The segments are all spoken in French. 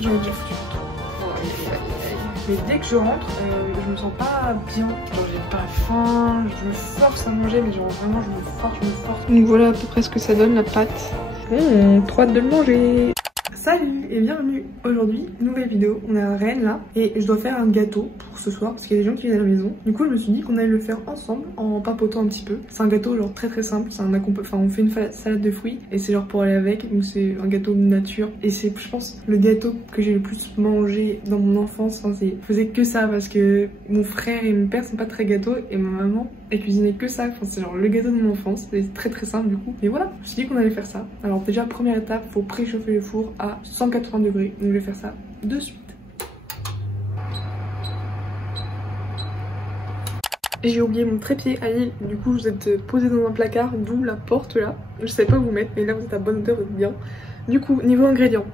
J'aurais déjà foutu tout. Mais dès que je rentre, je me sens pas bien. Genre j'ai pas faim, je me force à manger, mais genre vraiment je me force. Donc voilà à peu près ce que ça donne la pâte. Trop hâte de le manger. Salut et bienvenue. Aujourd'hui, nouvelle vidéo. On est à Rennes là et je dois faire un gâteau pour ce soir parce qu'il y a des gens qui viennent à la maison. Du coup, je me suis dit qu'on allait le faire ensemble en papotant un petit peu. C'est un gâteau genre très simple. C'est un on fait une salade de fruits et c'est genre pour aller avec. Donc c'est un gâteau de nature et c'est, je pense, le gâteau que j'ai le plus mangé dans mon enfance. Enfin, je faisais que ça parce que mon frère et mon père sont pas très gâteaux et ma maman elle cuisinait que ça. Enfin, c'est genre le gâteau de mon enfance. C'est très simple du coup. Mais voilà, je me suis dit qu'on allait faire ça. Alors déjà, première étape, faut préchauffer le four à 180 degrés. Donc je vais faire ça de suite. J'ai oublié mon trépied à Lille, du coup vous êtes posé dans un placard, d'où la porte là. Je sais pas où vous mettre, mais là vous êtes à bonne hauteur, vous êtes bien. Du coup, niveau ingrédients,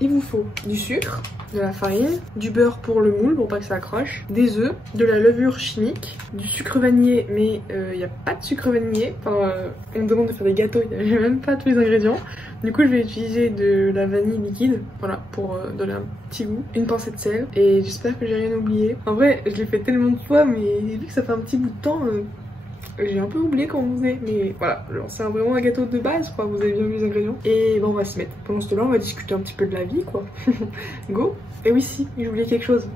il vous faut du sucre, de la farine, du beurre pour le moule pour pas que ça accroche, des œufs, de la levure chimique, du sucre vanillé, mais il n'y a pas de sucre vanillé. Enfin, on me demande de faire des gâteaux, il n'y a même pas tous les ingrédients. Du coup, je vais utiliser de la vanille liquide, voilà, pour donner un petit goût, une pincée de sel, et j'espère que j'ai rien oublié. En vrai, je l'ai fait tellement de fois, mais vu que ça fait un petit bout de temps, j'ai un peu oublié comment on faisait, mais voilà, c'est vraiment un gâteau de base quoi, vous avez bien vu les ingrédients. Et bon, on va se mettre, pendant ce temps-là on va discuter un petit peu de la vie quoi. Go. Et oui si, j'ai oublié quelque chose.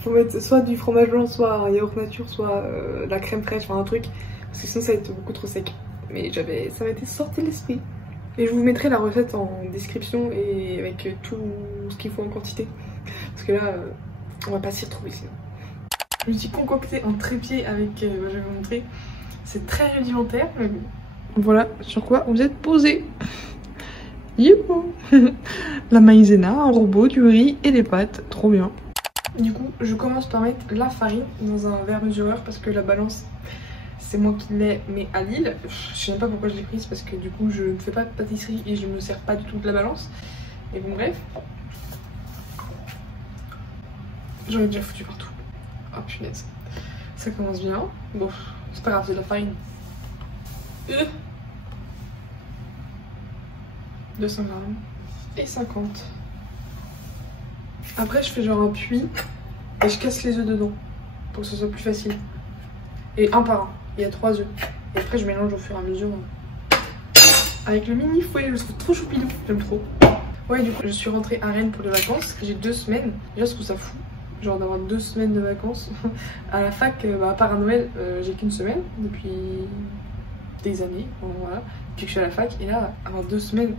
Faut mettre soit du fromage blanc, soit un yaourt nature, soit de la crème fraîche, enfin un truc, parce que sinon ça va être beaucoup trop sec. Mais ça m'était sorti de l'esprit. Et je vous mettrai la recette en description et avec tout ce qu'il faut en quantité. Parce que là, on va pas s'y retrouver sinon. Je me suis concocté un trépied avec, je vais vous montrer. C'est très rudimentaire, mais bon. Voilà sur quoi vous êtes posé. Youhou. La maïzena, un robot, du riz et des pâtes, trop bien. Du coup, je commence par mettre la farine dans un verre mesureur parce que la balance, c'est moi qui l'ai, mais à Lille. Je sais même pas pourquoi je l'ai prise parce que du coup, je ne fais pas de pâtisserie et je me sers pas du tout de la balance. Et bon, bref. J'en ai déjà foutu partout. Oh punaise. Ça commence bien. Bon, c'est pas grave, c'est de la farine. 200 grammes et 50. Après je fais genre un puits et je casse les œufs dedans pour que ce soit plus facile. Et un par un, il y a 3 œufs. Et après je mélange au fur et à mesure. Avec le mini fouet, je le trouve trop choupidou, j'aime trop. Ouais, du coup je suis rentrée à Rennes pour les vacances. J'ai 2 semaines. Déjà je trouve ça fou, genre d'avoir 2 semaines de vacances. À la fac, à part à Noël, j'ai qu'une semaine depuis des années, voilà, depuis que je suis à la fac. Et là, avoir 2 semaines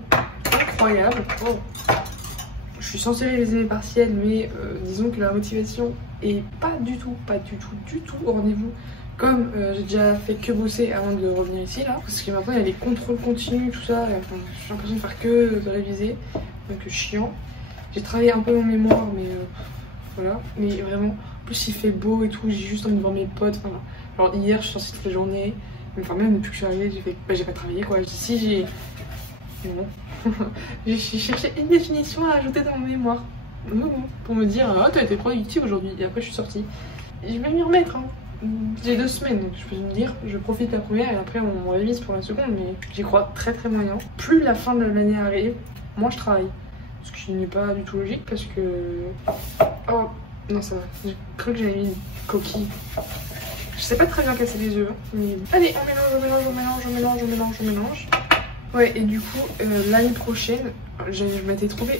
incroyables. Oh. Je suis censée réaliser mes partiels, mais disons que la motivation est pas du tout au rendez-vous. Comme j'ai déjà fait que bosser avant de revenir ici là, parce que maintenant il y a les contrôles continus, tout ça, et, enfin, j'ai l'impression de faire que de réviser, donc chiant. J'ai travaillé un peu mon mémoire, mais voilà, mais vraiment, en plus il fait beau et tout, j'ai juste envie de voir mes potes. Enfin, genre hier je suis sortie toute la journée, enfin même depuis que je suis arrivée, j'ai pas travaillé quoi. Si j'ai... Non. J'ai cherché une définition à ajouter dans mon mémoire. Pour me dire, ah t'as été productive aujourd'hui. Et après je suis sortie. Et je vais m'y remettre. Hein. J'ai 2 semaines, donc je peux me dire, je profite de la première et après on révise pour la seconde. Mais j'y crois très moyen. Plus la fin de l'année arrive, moins je travaille. Ce qui n'est pas du tout logique parce que... Oh, non ça va. J'ai cru que j'avais mis une coquille. Je sais pas très bien casser les œufs. Mais... Allez, on mélange. Ouais, et du coup, l'année prochaine, je m'étais trouvée.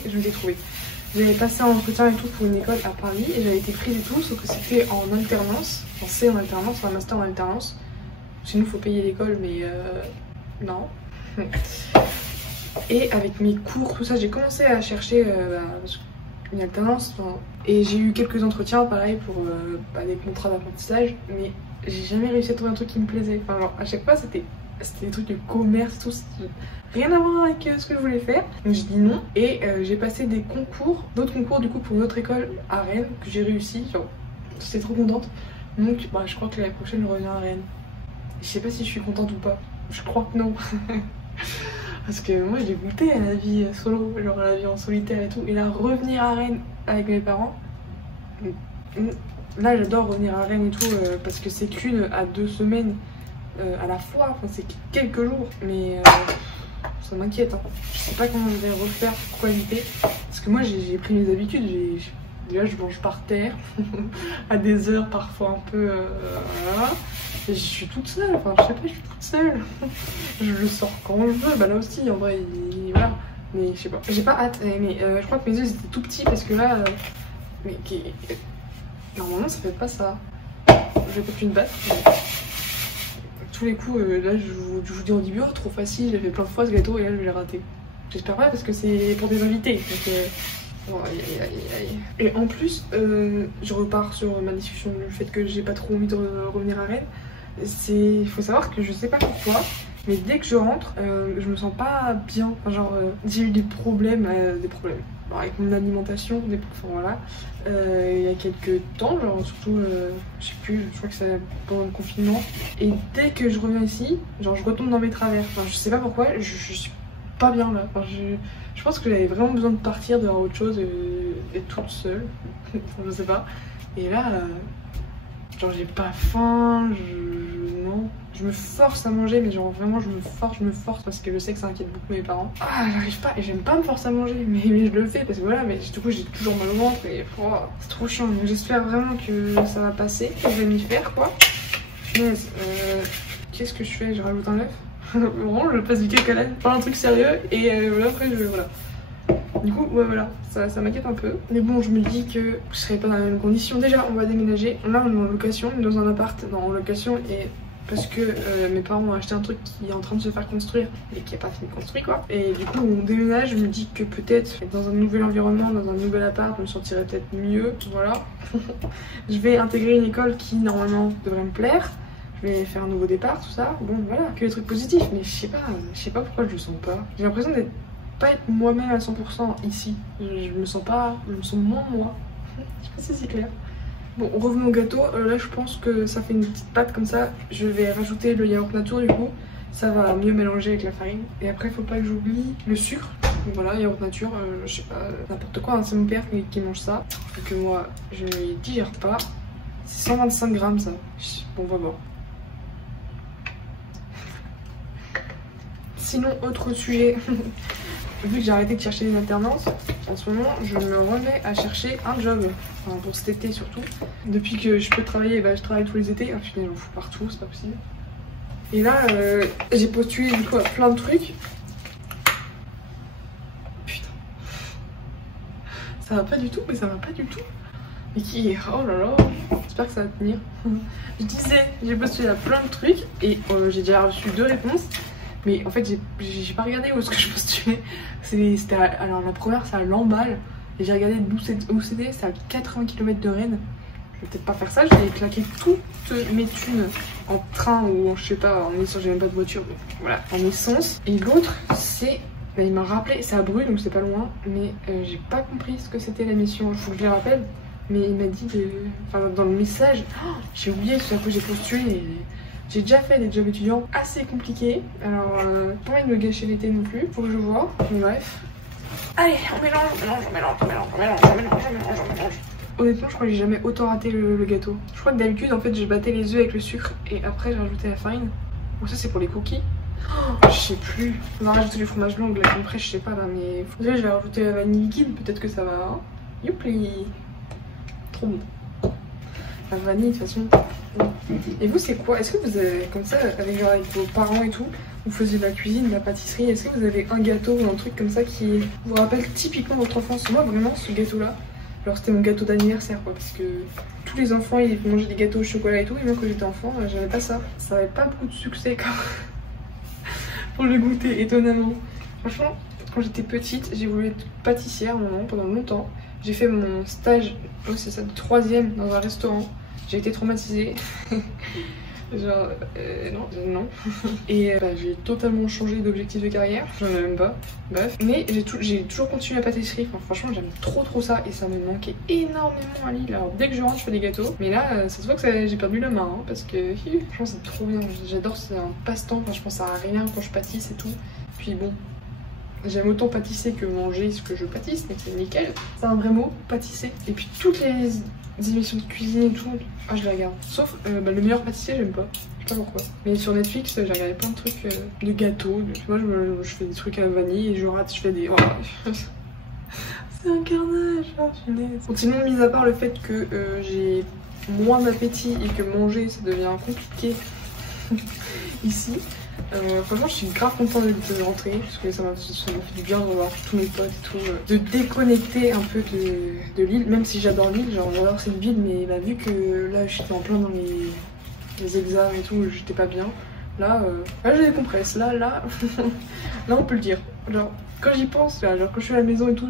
J'avais passé un entretien et tout pour une école à Paris et j'avais été prise et tout, sauf que c'était en alternance. Enfin, c'est en alternance, un master en alternance. Sinon, il faut payer l'école, mais non. Et avec mes cours, tout ça, j'ai commencé à chercher une alternance. Et j'ai eu quelques entretiens, pareil, pour des contrats d'apprentissage, mais j'ai jamais réussi à trouver un truc qui me plaisait. Enfin, genre, à chaque fois, c'était des trucs de commerce, tout, rien à voir avec ce que je voulais faire. Donc j'ai dit non et j'ai passé des concours, d'autres concours du coup pour une autre école à Rennes que j'ai réussi. Genre, j'étais trop contente. Donc bah, je crois que l'année prochaine je reviens à Rennes. Je sais pas si je suis contente ou pas. Je crois que non. Parce que moi j'ai goûté à la vie solo, genre à la vie en solitaire et tout. Et là revenir à Rennes avec mes parents. Là j'adore revenir à Rennes et tout parce que c'est qu'une à 2 semaines. À la fois, enfin c'est quelques jours, mais ça ça m'inquiète. Hein. Je sais pas comment je vais refaire pour quoi éviter. Parce que moi j'ai pris mes habitudes, déjà je mange par terre, à des heures parfois un peu... voilà. Et je suis toute seule, enfin je sais pas, je suis toute seule. Je le sors quand je veux, bah là aussi en vrai, voilà. Mais je sais pas, j'ai pas hâte, mais je crois que mes œufs étaient tout petits parce que là... normalement ça fait pas ça. Je vais pas plus me battre. Tous les coups, là je vous dis au début, oh, trop facile, j'ai fait plein de fois ce gâteau et là je vais le rater. J'espère pas parce que c'est pour des invités. Donc, oh, aïe, aïe, aïe, aïe. Et en plus, je repars sur ma discussion, le fait que j'ai pas trop envie de revenir à Rennes. Il faut savoir que je sais pas pourquoi, mais dès que je rentre, je me sens pas bien. Enfin, genre, j'ai eu des problèmes. Alors, avec mon alimentation, enfin, voilà. Il y a quelques temps, genre surtout, je sais plus, je crois que c'est pendant le confinement. Et dès que je reviens ici, genre je retombe dans mes travers. Enfin, je sais pas pourquoi, je suis pas bien là. Enfin, je pense que j'avais vraiment besoin de partir, de voir autre chose et toute seule. Je sais pas. Et là, genre j'ai pas faim, non. Je me force à manger, mais genre vraiment je me force parce que je sais que ça inquiète beaucoup mes parents. Ah, j'arrive pas, et j'aime pas me forcer à manger, mais je le fais parce que voilà, mais du coup j'ai toujours mal au ventre et oh, c'est trop chiant. Donc j'espère vraiment que ça va passer, que je vais m'y faire quoi. Mais qu'est-ce que je fais? Je rajoute un œuf. Vraiment, je passe du cake à l'âne, pas un truc sérieux, et voilà, après voilà. Du coup, ouais, voilà, ça m'inquiète un peu. Mais bon, je me dis que je serai pas dans la même condition. Déjà, on va déménager. Là, on est en location, dans un appart, en location, et parce que mes parents ont acheté un truc qui est en train de se faire construire et qui n'est pas fini de construire quoi. Et du coup on déménage, je me dis que peut-être dans un nouvel environnement, dans un nouvel appart, je me sentirais peut-être mieux, voilà. Je vais intégrer une école qui normalement devrait me plaire, je vais faire un nouveau départ, tout ça, bon voilà, que les trucs positifs, mais je sais pas pourquoi je le sens pas. J'ai l'impression d'être pas être moi-même à 100% ici, je me sens moins moi, je sais pas si c'est clair. Bon, revenons au gâteau. Là, je pense que ça fait une petite pâte comme ça. Je vais rajouter le yaourt nature du coup. Ça va mieux mélanger avec la farine. Et après, il faut pas que j'oublie le sucre. Donc voilà, yaourt nature, je sais pas, n'importe quoi. Hein. C'est mon père qui mange ça. Donc moi, je ne digère pas. C'est 125 grammes ça. Bon, on va voir. Sinon, autre sujet. Vu que j'ai arrêté de chercher une alternance, en ce moment je me remets à chercher un job, enfin, pour cet été surtout. Depuis que je peux travailler, bah, je travaille tous les étés, ah, putain j'en fous partout, c'est pas possible. Et là j'ai postulé du coup à plein de trucs. Putain. Ça va pas du tout, mais ça va pas du tout. Mais qui, oh là là, j'espère que ça va tenir. Je disais, j'ai postulé à plein de trucs et j'ai déjà reçu 2 réponses. Mais en fait, j'ai pas regardé où est-ce que je postulais. Alors la première, c'est à Lamballe. Et j'ai regardé où c'était, c'est à 80 km de Rennes. Je vais peut-être pas faire ça, je vais claquer toutes mes thunes en train ou en, je sais pas, en essence, j'ai même pas de voiture, mais voilà, en essence. Et l'autre, c'est, bah, il m'a rappelé, c'est à Bru, donc c'est pas loin, mais j'ai pas compris ce que c'était la mission. Il faut que je le rappelle, mais il m'a dit enfin, dans le message, oh, j'ai oublié ce à quoi j'ai postulé. Et j'ai déjà fait des jobs étudiants assez compliqués, alors pas envie de me gâcher l'été non plus, faut que je vois. Bref. Allez, on mélange. Honnêtement, je crois que j'ai jamais autant raté le gâteau. Je crois que d'habitude, en fait, je battais les œufs avec le sucre et après j'ai rajouté la farine. Bon, ça c'est pour les cookies. Oh, je sais plus. On va rajouter du fromage blanc, de la crème fraîche, je sais pas là, mais déjà je vais rajouter la vanille liquide, peut-être que ça va. Hein. Youpli. Trop bon. La vanille de toute façon. Et vous, c'est quoi? Est-ce que vous avez, comme ça, avec vos parents et tout, vous faisiez de la cuisine, de la pâtisserie? Est-ce que vous avez un gâteau ou un truc comme ça qui vous rappelle typiquement votre enfance? Moi, vraiment, ce gâteau-là, alors c'était mon gâteau d'anniversaire, quoi, parce que tous les enfants, ils mangeaient des gâteaux au chocolat et tout, et moi, quand j'étais enfant, j'avais pas ça. Ça avait pas beaucoup de succès, quand pour le goûter, étonnamment. Franchement, quand j'étais petite, j'ai voulu être pâtissière pendant longtemps. J'ai fait mon stage, c'est ça, de 3e dans un restaurant. J'ai été traumatisée. Genre, non. Et bah, j'ai totalement changé d'objectif de carrière. J'en ai même pas. Bref. Mais j'ai toujours continué la pâtisserie. Enfin, franchement, j'aime trop ça. Et ça me manquait énormément à Lille. Alors, dès que je rentre, je fais des gâteaux. Mais là, ça se voit que j'ai perdu la main. Hein, parce que, franchement, c'est trop bien. J'adore, c'est un passe-temps. Enfin, je pense à rien quand je pâtisse et tout. Puis bon. J'aime autant pâtisser que manger ce que je pâtisse, mais c'est nickel. C'est un vrai mot, pâtisser. Et puis toutes les émissions de cuisine et tout, ah, je les regarde. Sauf le meilleur pâtissier, j'aime pas. Je sais pas pourquoi. Mais sur Netflix, j'ai regardé plein de trucs de gâteaux. Moi, je fais des trucs à vanille et je rate, je fais des... Oh. C'est un carnage, oh, punaise. Bon, sinon, mis à part le fait que j'ai moins d'appétit et que manger, ça devient compliqué ici. Franchement, je suis grave contente de rentrer parce que ça m'a fait du bien de revoir tous mes potes et tout, de déconnecter un peu de Lille, même si j'adore Lille, genre j'adore cette ville, mais bah, vu que là je suis en plein dans les examens et tout, j'étais pas bien. Là, là je décompresse, là on peut le dire. Genre, quand j'y pense, là, genre quand je suis à la maison et tout,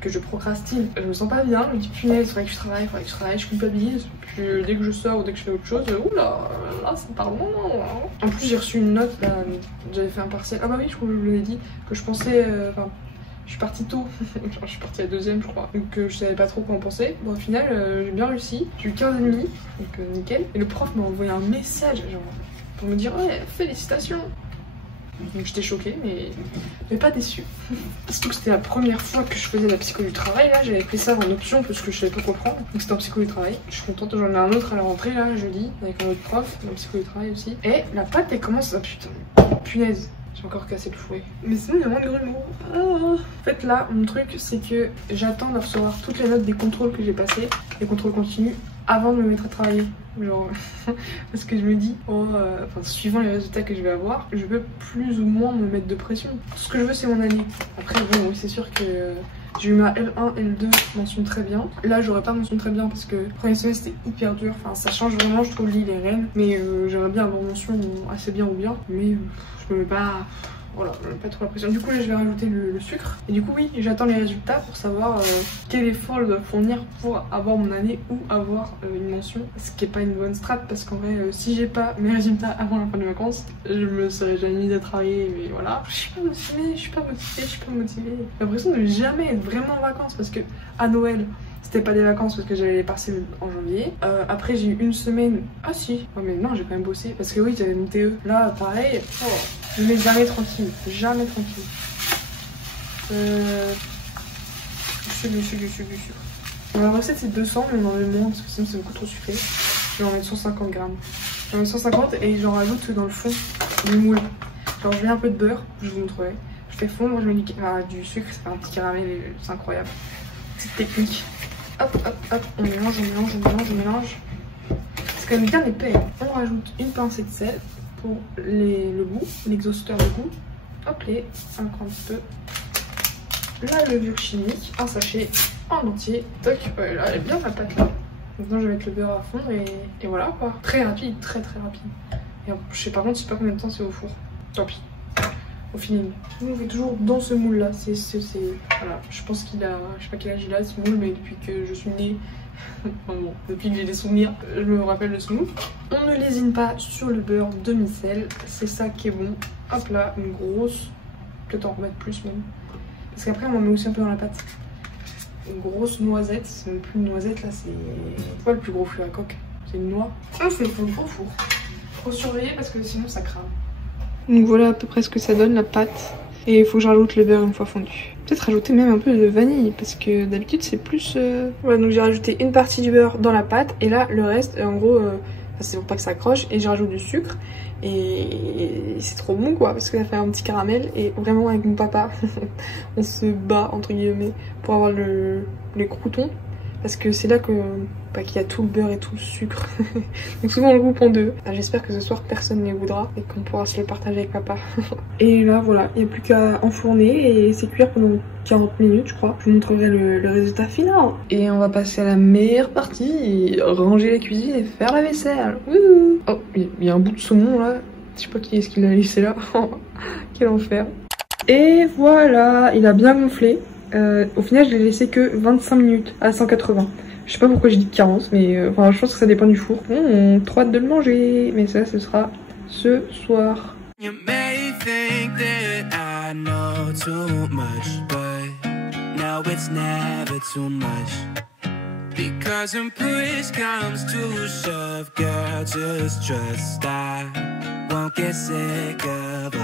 que je procrastine, je me sens pas bien, je me dis punaise, faudrait que je travaille, je culpabilise. Puis dès que je sors ou dès que je fais autre chose, oula, là ça parle vraiment. En plus j'ai reçu une note, là, j'avais fait un partiel, ah bah oui, je crois que je vous l'ai dit, que je pensais, enfin, je suis partie tôt, genre, je suis partie à la 2e je crois, donc je savais pas trop quoi en penser. Bon au final, j'ai bien réussi, j'ai eu 15,5, donc nickel. Et le prof m'a envoyé un message, genre, pour me dire ouais, félicitations. Donc j'étais choquée mais pas déçue. Surtout que c'était la première fois que je faisais la psycho du travail. Là j'avais pris ça en option parce que je savais pas quoi prendre. Donc c'était en psycho du travail. Je suis contente, j'en ai un autre à la rentrée là jeudi avec un autre prof en psycho du travail aussi. Et la pâte elle commence à putain, punaise. J'ai encore cassé le fouet. Mais sinon il y a moins de grumeaux. En fait là mon truc c'est que j'attends de recevoir toutes les notes des contrôles que j'ai passés, les contrôles continus, avant de me mettre à travailler. Genre parce que je me dis enfin suivant les résultats que je vais avoir, je veux plus ou moins me mettre de pression. Tout ce que je veux c'est mon année. Après bon oui c'est sûr que j'ai eu ma L1, L2 mention très bien. Là j'aurais pas mention très bien parce que le premier semestre c'était hyper dur. Enfin ça change vraiment je trouve Lille et Rennes. Mais j'aimerais bien avoir mention assez bien ou bien. Mais je me mets pas... Voilà, pas trop la pression. Du coup là je vais rajouter le sucre. Et du coup oui, j'attends les résultats pour savoir quel effort je dois fournir pour avoir mon année ou avoir une mention. Ce qui est pas une bonne strat parce qu'en vrai si j'ai pas mes résultats avant la fin des vacances, je me serais jamais mise à travailler. Mais voilà, je suis pas motivée, J'ai l'impression de jamais être vraiment en vacances parce que à Noël c'était pas des vacances parce que j'avais les partiels en janvier. Après j'ai eu une semaine. Ah si, oh, mais non j'ai quand même bossé parce que oui j'avais mon TE. Là pareil, je n'ai jamais tranquille, jamais tranquille. Du sucre. La recette c'est 200 mais j'en mets moins parce que sinon c'est beaucoup trop sucré. Je vais en mettre 150 grammes. J'en mets 150 et j'en rajoute dans le fond du moule. Genre je mets un peu de beurre, je vous montrerai. Je fais fondre, je mets du sucre, c'est un petit caramel, c'est incroyable. Petite technique. Hop, on mélange. C'est quand même bien épais. On rajoute une pincée de sel pour le goût, l'exhausteur de goût. Hop, un grand peu. La levure chimique, un sachet en entier. Toc, ouais, là elle est bien ma pâte là. Maintenant je vais mettre le beurre à fondre et voilà quoi. Très rapide, très rapide. Et par contre je sais pas combien de temps c'est au four. Tant pis. Au feeling. On fait toujours dans ce moule là. Voilà. Je pense qu'il a. Je sais pas quel âge il a ce moule, mais depuis que je suis née. Enfin, bon, depuis que j'ai des souvenirs, je me rappelle de ce moule. On ne lésine pas sur le beurre demi-sel. C'est ça qui est bon. Hop là, une grosse. Peut-être en remettre plus même. Parce qu'après on en met aussi un peu dans la pâte. Une grosse noisette. C'est même plus une noisette là, c'est pas le plus gros fruit à coque. C'est une noix. On fait le gros four. Faut surveiller parce que sinon ça crame. Donc voilà à peu près ce que ça donne la pâte. Et il faut que je rajoute le beurre une fois fondu. Peut-être rajouter même un peu de vanille parce que d'habitude c'est plus... Voilà donc j'ai rajouté une partie du beurre dans la pâte et là le reste en gros c'est pour pas que ça accroche et je rajoute du sucre. Et c'est trop bon quoi parce que ça fait un petit caramel et vraiment avec mon papa on se bat entre guillemets pour avoir les croûtons. Parce que c'est là qu'il y a tout le beurre et tout le sucre. Donc souvent on le coupe en deux. J'espère que ce soir personne ne les voudra et qu'on pourra se le partager avec papa. Et là voilà, il n'y a plus qu'à enfourner et c'est cuire pendant 40 minutes je crois. Je vous montrerai le résultat final. Et on va passer à la meilleure partie, ranger la cuisine et faire la vaisselle. Wouhou. Oh, il y a un bout de saumon là. Je sais pas qui est-ce qu'il a laissé là. Quel enfer. Et voilà, il a bien gonflé. Au final, je l'ai laissé que 25 minutes à 180. Je sais pas pourquoi j'ai dit 40, mais enfin, je pense que ça dépend du four. Trop hâte de le manger, mais ça, ce sera ce soir. You may think that I know too much, but no, it's never too much. Because when push comes to shove, girl, just trust I won't get sick of it.